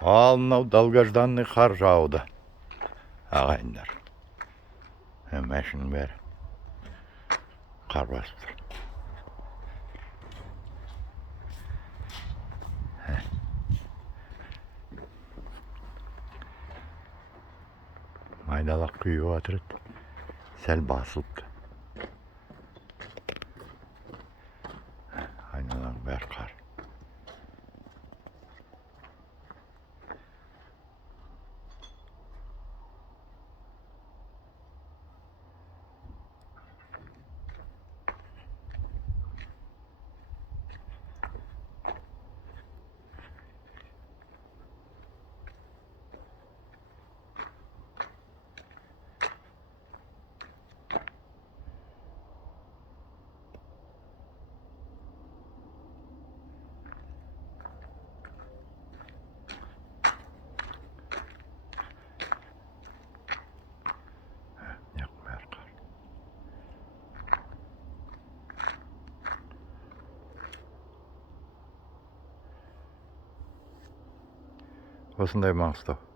Ал мынау долгожданный қар жауды ағайындар. Мәшінің бәрі қар басып тұр. Майдалақ күйіп жатыр, сәл басылыпты. Айналаның бәрі қар. Осындай Маңғыстау.